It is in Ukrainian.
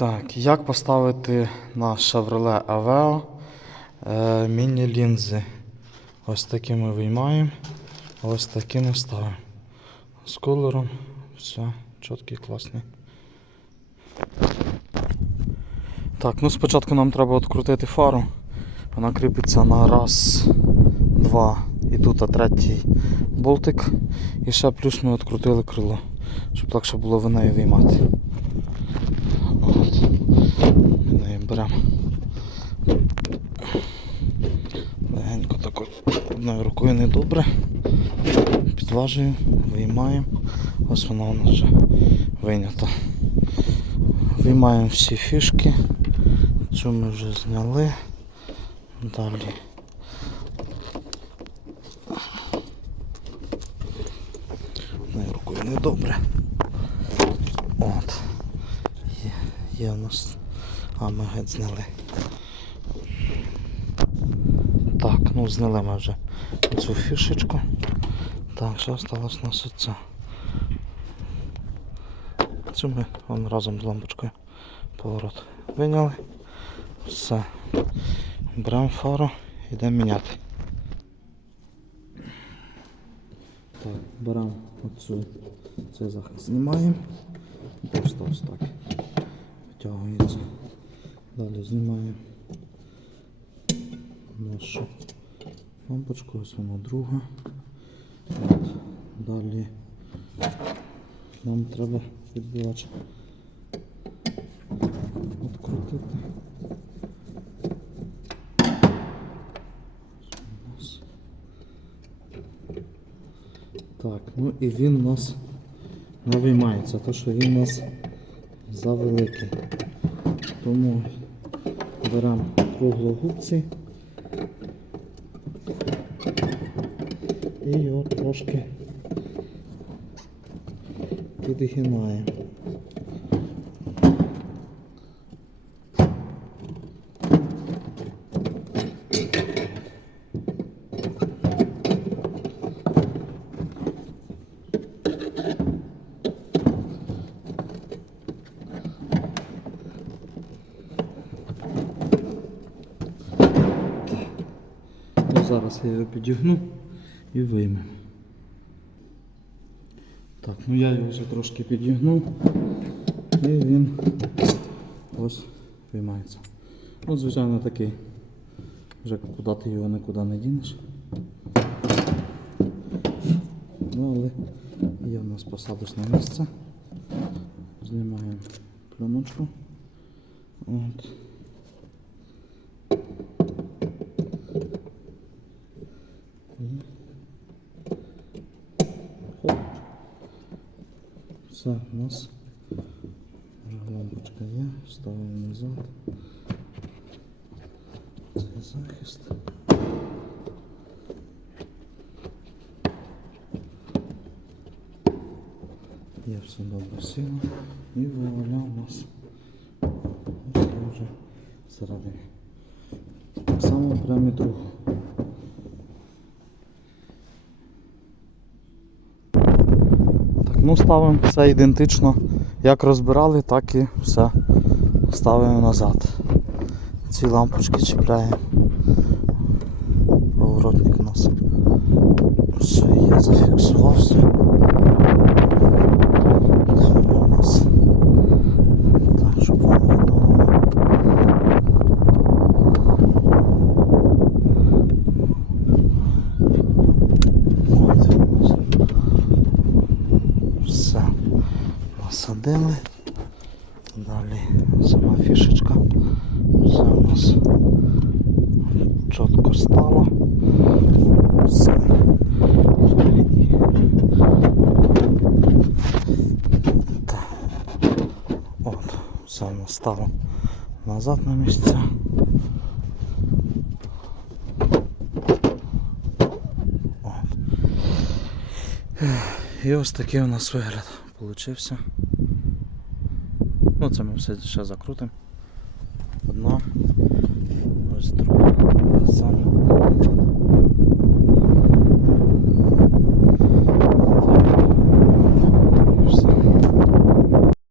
Так, як поставити на Chevrolet Aveo е, міні-лінзи? Ось такі ми виймаємо, ось такі не ставимо. З кольором, все, чіткий, класний. Так, ну спочатку нам треба відкрутити фару. Вона кріпиться на раз, два і тут третій болтик. І ще плюс ми відкрутили крило, щоб легше було в неї виймати. Ми беремо. Легенько так одною рукою не добре. Підважуємо, виймаємо. Ось вона у нас вже вийнята. Виймаємо всі фішки. Цю ми вже зняли. Далі. Одною рукою не добре. От. Є, є у нас. А, ми геть зняли. Так, ну зняли ми вже цю фішечку. Так, що осталось у нас оце. Цю ми вон разом з лампочкою поворот виняли. Все. Беремо фару, йдемо міняти. Так, беремо оцю, цей захист знімаємо. Просто ось так. Втягується. Далі знімаємо нашу лампочку, ось вона друга. От. Далі нам треба відбивач відкрутити. Так, ну і він у нас не виймається, то що він у нас завеликий. Тому беремо круглогубці і його трошки підгинаємо. Ну, зараз я його підігну і виймемо. Так, ну я його вже трошки підігнув і він ось виймається. Ну, звичайно, такий. Вже куди ти його нікуди не дінеш. Ну, але є в нас посадочне місце. Знімаємо пленочку. От. Хоп. Все, у нас вже лампочка є, ставимо назад. Цей захист. Є все добре сіло. І вуаля у нас ось це вже всередині. Так само прямо і другу. Ну ставимо все ідентично. Як розбирали, так і все ставимо назад. Ці лампочки чіпляємо. Поворотник у нас. Все, я зафіксувався. Це у нас. Так, щоб вам видно було. От, все. Насадили. Далі сама фішечка. Все у нас чітко стало. Все. От, все у нас стало назад на місце. І ось такий у нас вигляд получився. Ну це ми все ще закрутимо.